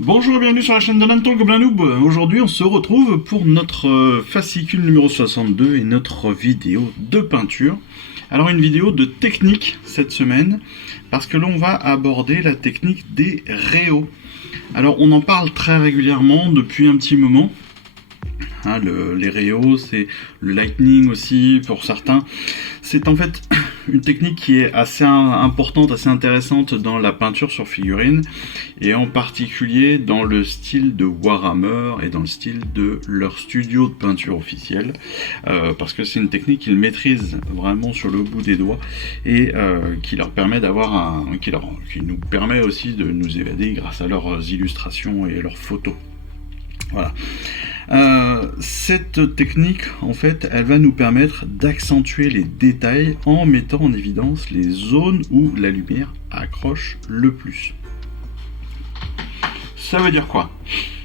Bonjour et bienvenue sur la chaîne de Nathan Gobelin Noob. Aujourd'hui on se retrouve pour notre fascicule numéro 62 et notre vidéo de peinture. Alors une vidéo de technique cette semaine parce que l'on va aborder la technique des réaux. Alors on en parle très régulièrement depuis un petit moment. Les réaux, c'est le lightning aussi pour certains. C'est en fait une technique qui est assez importante, assez intéressante dans la peinture sur figurine, et en particulier dans le style de Warhammer et dans le style de leur studio de peinture officiel, parce que c'est une technique qu'ils maîtrisent vraiment sur le bout des doigts et qui leur permet d'avoir qui nous permet aussi de nous évader grâce à leurs illustrations et leurs photos. Voilà. Cette technique, en fait, elle va nous permettre d'accentuer les détails en mettant en évidence les zones où la lumière accroche le plus. Ça veut dire quoi ?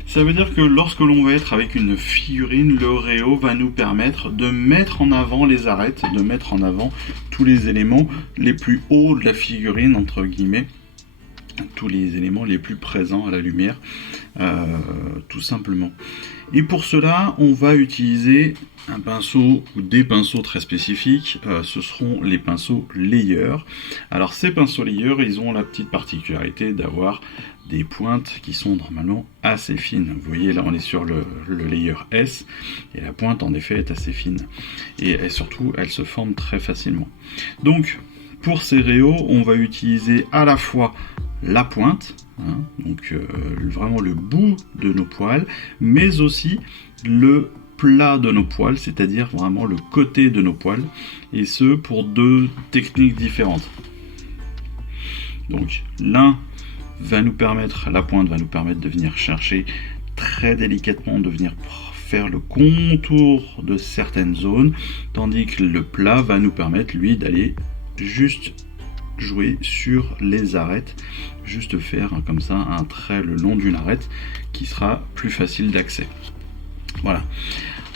Ça veut dire que lorsque l'on va être avec une figurine, le réau va nous permettre de mettre en avant les arêtes, de mettre en avant tous les éléments les plus hauts de la figurine, entre guillemets, tous les éléments les plus présents à la lumière, tout simplement. Et pour cela, on va utiliser un pinceau ou des pinceaux très spécifiques, ce seront les pinceaux layers. Alors ces pinceaux layers, ils ont la petite particularité d'avoir des pointes qui sont normalement assez fines. Vous voyez là on est sur le layer S, et la pointe en effet est assez fine. Et surtout, elle se forme très facilement. Donc pour ces réaux, on va utiliser à la fois la pointe, donc vraiment le bout de nos poils, mais aussi le plat de nos poils, c'est-à-dire vraiment le côté de nos poils, et ce pour deux techniques différentes. Donc la pointe va nous permettre de venir chercher très délicatement, de venir faire le contour de certaines zones, tandis que le plat va nous permettre lui d'aller juste jouer sur les arêtes, juste faire comme ça un trait le long d'une arête qui sera plus facile d'accès. Voilà.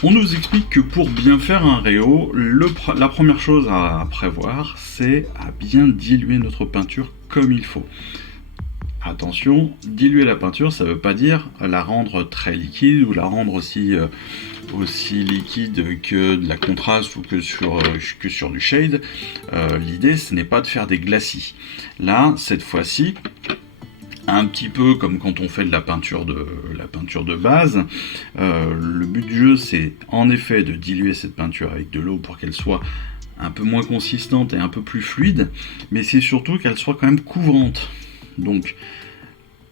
On nous explique que pour bien faire un réau, la première chose à prévoir, c'est à bien diluer notre peinture comme il faut. Attention, diluer la peinture, ça ne veut pas dire la rendre très liquide ou la rendre aussi liquide que de la contraste ou que sur du shade. L'idée, ce n'est pas de faire des glacis. Là, cette fois-ci, un petit peu comme quand on fait de la peinture de base, le but du jeu, c'est en effet de diluer cette peinture avec de l'eau pour qu'elle soit un peu moins consistante et un peu plus fluide, mais c'est surtout qu'elle soit quand même couvrante. Donc,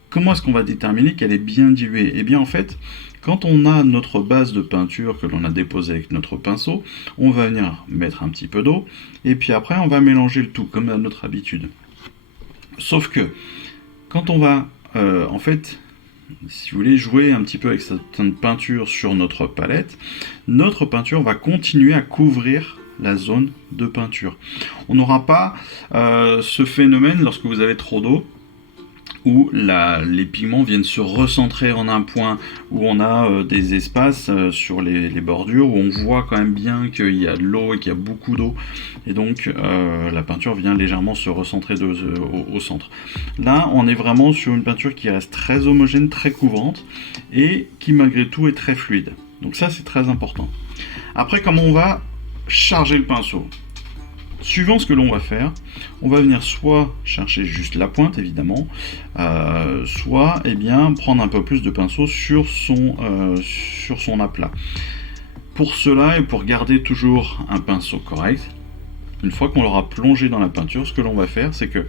comment est-ce qu'on va déterminer qu'elle est bien diluée ? Eh bien, en fait, quand on a notre base de peinture que l'on a déposée avec notre pinceau, on va venir mettre un petit peu d'eau, et puis après, on va mélanger le tout, comme à notre habitude. Sauf que, quand on va, en fait, si vous voulez, jouer un petit peu avec certaines peintures sur notre palette, notre peinture va continuer à couvrir la zone de peinture. On n'aura pas ce phénomène lorsque vous avez trop d'eau, où les pigments viennent se recentrer en un point, où on a des espaces sur les bordures, où on voit quand même bien qu'il y a de l'eau et qu'il y a beaucoup d'eau, et donc la peinture vient légèrement se recentrer au centre. Là, on est vraiment sur une peinture qui reste très homogène, très couvrante, et qui malgré tout est très fluide. Donc ça, c'est très important. Après, comment on va charger le pinceau ? Suivant ce que l'on va faire, on va venir soit chercher juste la pointe évidemment, soit prendre un peu plus de pinceau sur son aplat. Pour cela et pour garder toujours un pinceau correct, une fois qu'on l'aura plongé dans la peinture, ce que l'on va faire, c'est que,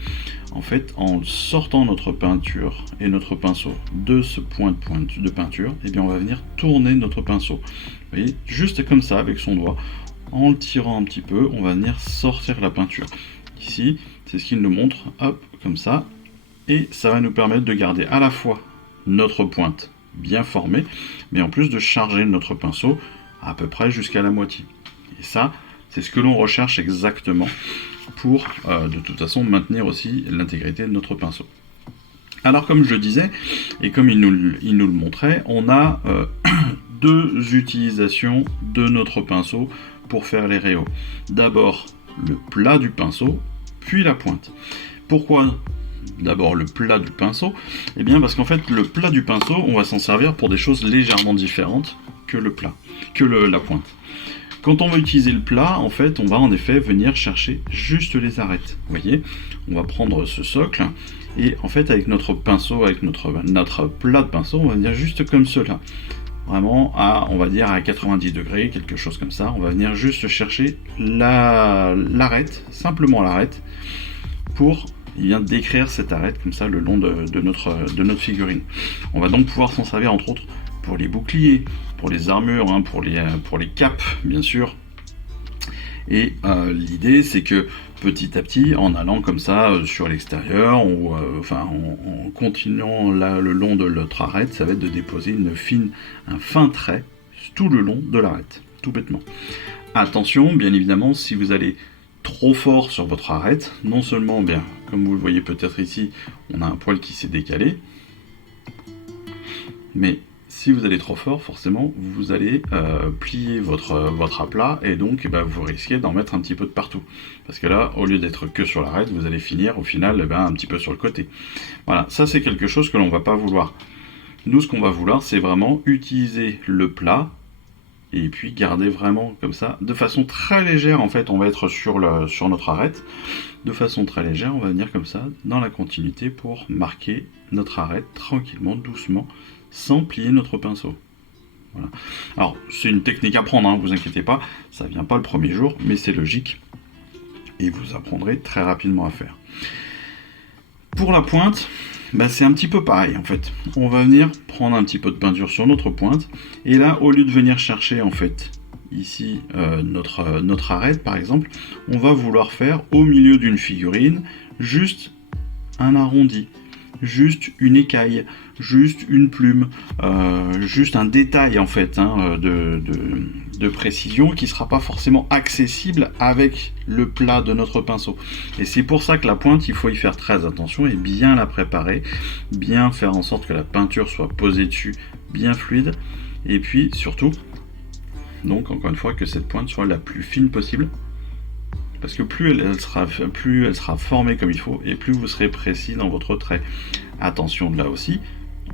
en fait, en sortant notre peinture et notre pinceau de ce point de peinture, on va venir tourner notre pinceau. Vous voyez, juste comme ça avec son doigt. En le tirant un petit peu, on va venir sortir la peinture. Ici, c'est ce qu'il nous montre, hop, comme ça. Et ça va nous permettre de garder à la fois notre pointe bien formée, mais en plus de charger notre pinceau à peu près jusqu'à la moitié. Et ça, c'est ce que l'on recherche exactement pour, de toute façon, maintenir aussi l'intégrité de notre pinceau. Alors, comme je le disais, et comme il nous le montrait, on a deux utilisations de notre pinceau pour faire les réaux. D'abord le plat du pinceau, puis la pointe. Pourquoi d'abord le plat du pinceau? Eh bien parce qu'en fait le plat du pinceau, on va s'en servir pour des choses légèrement différentes que le plat, que la pointe. Quand on va utiliser le plat, en fait, on va en effet venir chercher juste les arêtes. Vous voyez, on va prendre ce socle, et en fait, avec notre pinceau, avec notre plat de pinceau, on va venir juste comme cela. Vraiment, on va dire à 90 degrés, quelque chose comme ça. On va venir juste chercher l'arête, simplement l'arête, pour décrire cette arête comme ça le long de notre figurine. On va donc pouvoir s'en servir entre autres pour les boucliers, pour les armures, hein, pour les capes bien sûr. Et l'idée c'est que petit à petit, en allant comme ça sur l'extérieur, ou en continuant là le long de notre arête, ça va être de déposer un fin trait tout le long de l'arête, tout bêtement. Attention, bien évidemment, si vous allez trop fort sur votre arête, non seulement, bien, comme vous le voyez peut-être ici, on a un poil qui s'est décalé, mais si vous allez trop fort, forcément, vous allez plier votre aplat, et donc vous risquez d'en mettre un petit peu de partout. Parce que là, au lieu d'être que sur l'arête, vous allez finir au final un petit peu sur le côté. Voilà, ça c'est quelque chose que l'on ne va pas vouloir. Nous, ce qu'on va vouloir, c'est vraiment utiliser le plat, et puis garder vraiment comme ça, de façon très légère, en fait, on va être sur notre arête, de façon très légère, on va venir comme ça, dans la continuité, pour marquer notre arête tranquillement, doucement, sans plier notre pinceau. Voilà. Alors, c'est une technique à prendre, hein, vous inquiétez pas, ça vient pas le premier jour, mais c'est logique, et vous apprendrez très rapidement à faire. Pour la pointe, c'est un petit peu pareil en fait. On va venir prendre un petit peu de peinture sur notre pointe, et là, au lieu de venir chercher en fait ici notre arête par exemple, on va vouloir faire au milieu d'une figurine juste un arrondi, juste une écaille, juste une plume, juste un détail en fait de précision qui ne sera pas forcément accessible avec le plat de notre pinceau. Et c'est pour ça que la pointe, il faut y faire très attention et bien la préparer, bien faire en sorte que la peinture soit posée dessus, bien fluide, et puis surtout, donc encore une fois, que cette pointe soit la plus fine possible. Parce que plus elle sera formée comme il faut, et plus vous serez précis dans votre trait. Attention là aussi,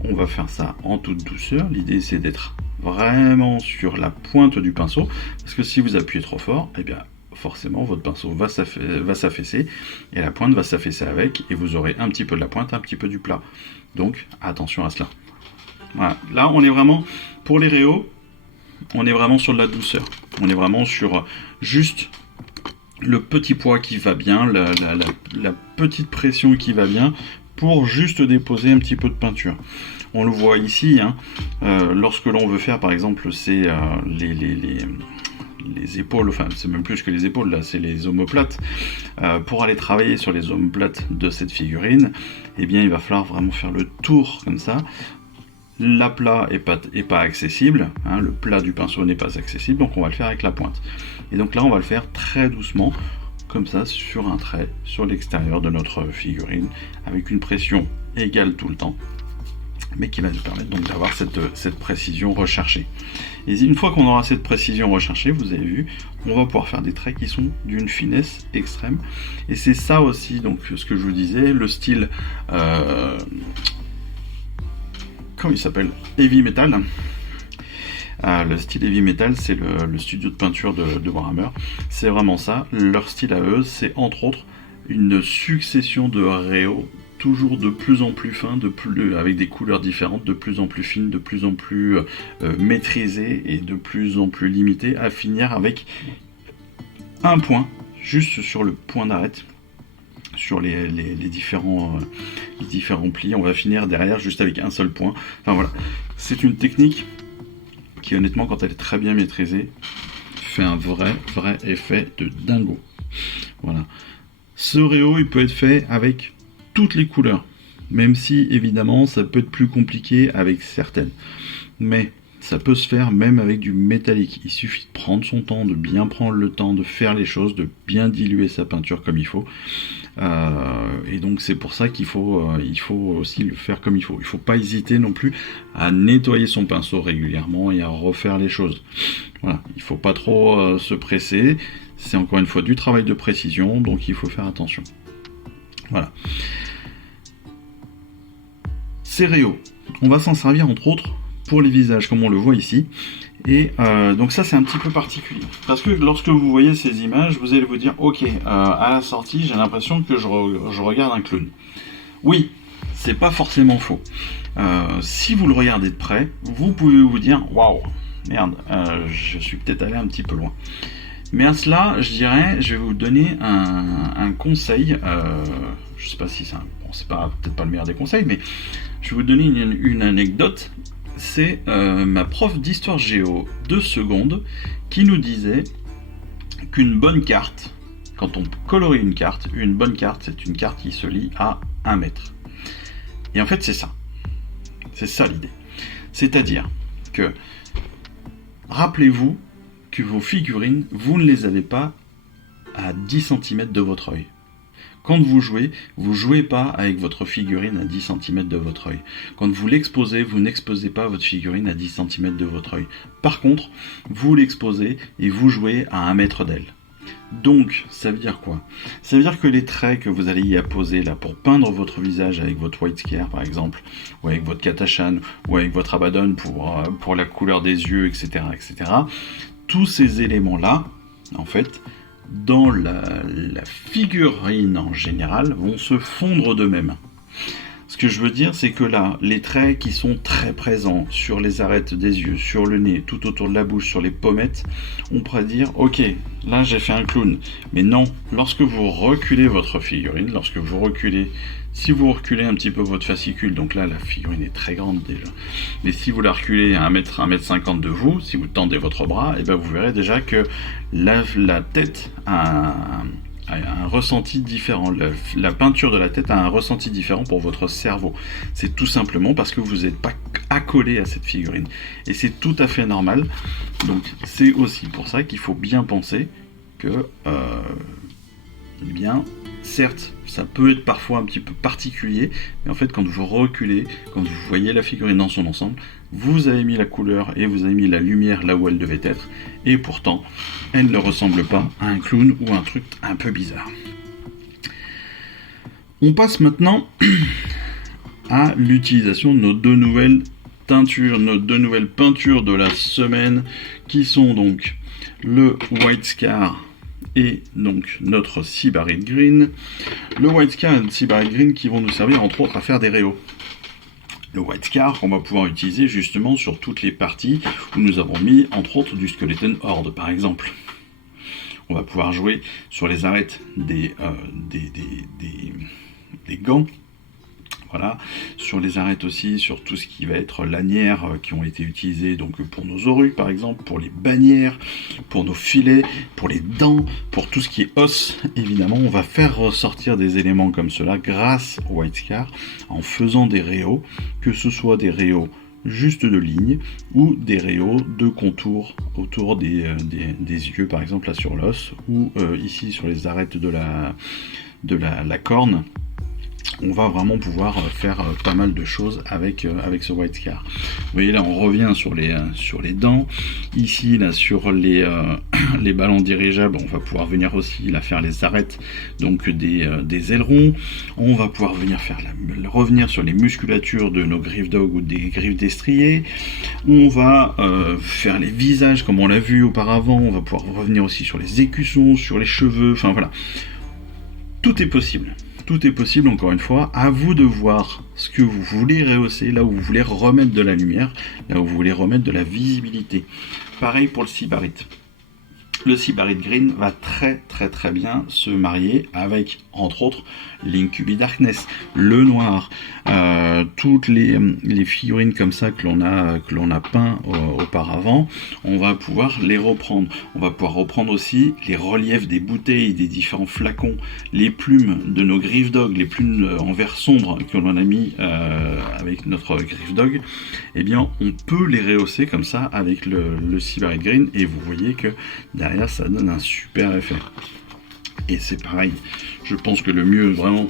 on va faire ça en toute douceur. L'idée c'est d'être vraiment sur la pointe du pinceau, parce que si vous appuyez trop fort, eh bien forcément votre pinceau va s'affaisser, et la pointe va s'affaisser avec, et vous aurez un petit peu de la pointe, un petit peu du plat. Donc attention à cela. Voilà. Là on est vraiment, pour les réaux, on est vraiment sur de la douceur. On est vraiment sur juste le petit poids qui va bien, la petite pression qui va bien, pour juste déposer un petit peu de peinture. On le voit ici, hein, lorsque l'on veut faire par exemple les épaules, enfin c'est même plus que les épaules, là c'est les omoplates, pour aller travailler sur les omoplates de cette figurine, eh bien il va falloir vraiment faire le tour comme ça. L'aplat est pas accessible, hein, le plat du pinceau n'est pas accessible, donc on va le faire avec la pointe. Et donc là on va le faire très doucement, comme ça, sur un trait, sur l'extérieur de notre figurine, avec une pression égale tout le temps, mais qui va nous permettre donc d'avoir cette précision recherchée. Et une fois qu'on aura cette précision recherchée, vous avez vu, on va pouvoir faire des traits qui sont d'une finesse extrême. Et c'est ça aussi, donc ce que je vous disais, le style... comment il s'appelle, Heavy Metal. Le style Heavy Metal, c'est le studio de peinture de Warhammer. C'est vraiment ça. Leur style à eux, c'est entre autres une succession de réaux, toujours de plus en plus fins, avec des couleurs différentes, de plus en plus fines, de plus en plus maîtrisées et de plus en plus limitées, à finir avec un point, juste sur le point d'arête. Sur les différents plis, on va finir derrière juste avec un seul point. Enfin voilà, c'est une technique qui honnêtement, quand elle est très bien maîtrisée, fait un vrai effet de dingo. Voilà. Ce réau, il peut être fait avec toutes les couleurs, même si évidemment ça peut être plus compliqué avec certaines. Mais ça peut se faire même avec du métallique. Il suffit de prendre son temps, de bien prendre le temps de faire les choses, de bien diluer sa peinture comme il faut. Et donc c'est pour ça qu'il faut aussi le faire comme il faut. Il ne faut pas hésiter non plus à nettoyer son pinceau régulièrement et à refaire les choses. Voilà, il ne faut pas trop se presser. C'est encore une fois du travail de précision, donc il faut faire attention. Voilà. Ces réaux, on va s'en servir entre autres pour les visages, comme on le voit ici. Et donc ça, c'est un petit peu particulier. Parce que lorsque vous voyez ces images, vous allez vous dire, ok, à la sortie, j'ai l'impression que je regarde un clown. Oui, c'est pas forcément faux. Si vous le regardez de près, vous pouvez vous dire, waouh, merde, je suis peut-être allé un petit peu loin. Mais à cela, je dirais, je vais vous donner un conseil. Je sais pas si c'est c'est peut-être pas le meilleur des conseils, mais je vais vous donner une anecdote. C'est ma prof d'histoire géo de seconde qui nous disait qu'une bonne carte, quand on colorie une bonne carte, c'est une carte qui se lit à 1 mètre. Et en fait, c'est ça. C'est ça l'idée. C'est-à-dire que, rappelez-vous que vos figurines, vous ne les avez pas à 10 cm de votre œil. Quand vous jouez pas avec votre figurine à 10 cm de votre œil. Quand vous l'exposez, vous n'exposez pas votre figurine à 10 cm de votre œil. Par contre, vous l'exposez et vous jouez à 1 mètre d'elle. Donc, ça veut dire quoi? Ça veut dire que les traits que vous allez y apposer là pour peindre votre visage avec votre white scare par exemple, ou avec votre Katashan, ou avec votre Abaddon pour la couleur des yeux, etc., etc., tous ces éléments-là, en fait, dans la figurine en général, vont se fondre d'eux-mêmes. Ce que je veux dire, c'est que là, les traits qui sont très présents sur les arêtes des yeux, sur le nez, tout autour de la bouche, sur les pommettes, on pourrait dire, ok, là j'ai fait un clown. Mais non, lorsque vous reculez votre figurine, si vous reculez un petit peu votre fascicule, donc là la figurine est très grande déjà, mais si vous la reculez à 1m50 de vous, si vous tendez votre bras, et ben vous verrez déjà que la tête a un ressenti différent. La peinture de la tête a un ressenti différent pour votre cerveau. C'est tout simplement parce que vous n'êtes pas accolé à cette figurine. Et c'est tout à fait normal. Donc c'est aussi pour ça qu'il faut bien penser que, eh bien, certes, ça peut être parfois un petit peu particulier, mais en fait, quand vous reculez, quand vous voyez la figurine dans son ensemble, vous avez mis la couleur et vous avez mis la lumière là où elle devait être, et pourtant, elle ne ressemble pas à un clown ou un truc un peu bizarre. On passe maintenant à l'utilisation de nos deux nouvelles teintures, nos deux nouvelles peintures de la semaine, qui sont donc le White Scar et donc notre Sybarite Green. Le White Scar et le Sybarite Green qui vont nous servir entre autres à faire des réaux. Le White Scar qu'on va pouvoir utiliser justement sur toutes les parties où nous avons mis entre autres du Skeleton Horde par exemple. On va pouvoir jouer sur les arêtes des gants. Voilà, sur les arêtes aussi, sur tout ce qui va être lanières qui ont été utilisées donc pour nos orugues par exemple, pour les bannières, pour nos filets, pour les dents, pour tout ce qui est os, évidemment, on va faire ressortir des éléments comme cela grâce au White Scar en faisant des réaux, que ce soit des réaux juste de ligne ou des réaux de contour autour des yeux par exemple là sur l'os ou ici sur les arêtes de la corne. On va vraiment pouvoir faire pas mal de choses avec ce White Scar. Vous voyez là on revient sur les dents, ici là sur les ballons dirigeables, on va pouvoir venir aussi là faire les arêtes donc des ailerons, on va pouvoir venir revenir sur les musculatures de nos griffes d'og ou des griffes destriers, on va faire les visages comme on l'a vu auparavant, on va pouvoir revenir aussi sur les écussons, sur les cheveux, enfin voilà, tout est possible. Tout est possible, encore une fois, à vous de voir ce que vous voulez rehausser, là où vous voulez remettre de la lumière, là où vous voulez remettre de la visibilité. Pareil pour le Sybarite. Le Sybarite Green va très très très bien se marier avec, entre autres, l'Incubi Darkness, le noir, toutes les figurines comme ça que l'on a peint auparavant, on va pouvoir les reprendre. On va pouvoir reprendre aussi les reliefs des bouteilles, des différents flacons, les plumes de nos griffes dog, les plumes en vert sombre que l'on a mis avec notre griffe dog. Eh bien, on peut les rehausser comme ça avec le Sybarite Green et vous voyez que derrière ça donne un super effet. Et c'est pareil, je pense que le mieux vraiment,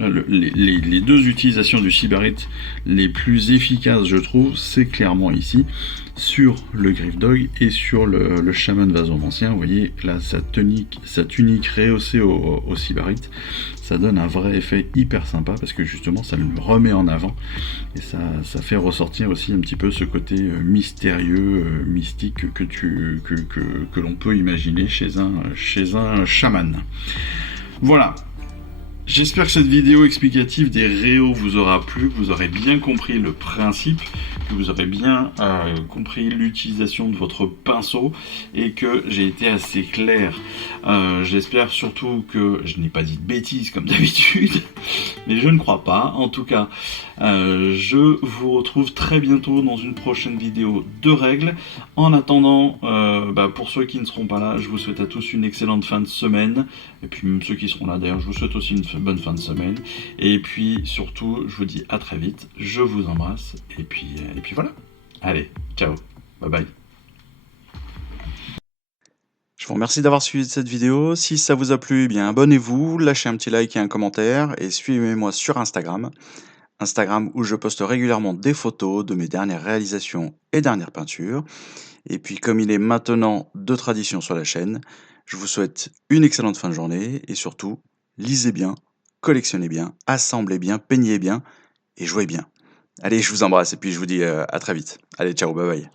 les deux utilisations du Sybarite les plus efficaces, je trouve, c'est clairement ici, sur le Griff Dog et sur le Shaman Vasomancien. Vous voyez, là, sa tunique rehaussée au Sybarite, ça donne un vrai effet hyper sympa, parce que justement, ça le remet en avant, et ça fait ressortir aussi un petit peu ce côté mystérieux, mystique que l'on peut imaginer chez un chaman. Voilà. J'espère que cette vidéo explicative des réaux vous aura plu, que vous aurez bien compris le principe, que vous aurez bien compris l'utilisation de votre pinceau et que j'ai été assez clair. J'espère surtout que je n'ai pas dit de bêtises comme d'habitude, mais je ne crois pas. En tout cas, je vous retrouve très bientôt dans une prochaine vidéo de règles. En attendant, pour ceux qui ne seront pas là, je vous souhaite à tous une excellente fin de semaine. Et puis même ceux qui seront là d'ailleurs, je vous souhaite aussi une bonne fin de semaine. Et puis surtout, je vous dis à très vite. Je vous embrasse. Et puis voilà. Allez, ciao. Bye bye. Je vous remercie d'avoir suivi cette vidéo. Si ça vous a plu, eh bien abonnez-vous, lâchez un petit like et un commentaire et suivez-moi sur Instagram. Instagram où je poste régulièrement des photos de mes dernières réalisations et dernières peintures. Et puis comme il est maintenant de tradition sur la chaîne, je vous souhaite une excellente fin de journée et surtout, lisez bien, collectionnez bien, assemblez bien, peignez bien et jouez bien. Allez, je vous embrasse et puis je vous dis à très vite. Allez, ciao, bye bye.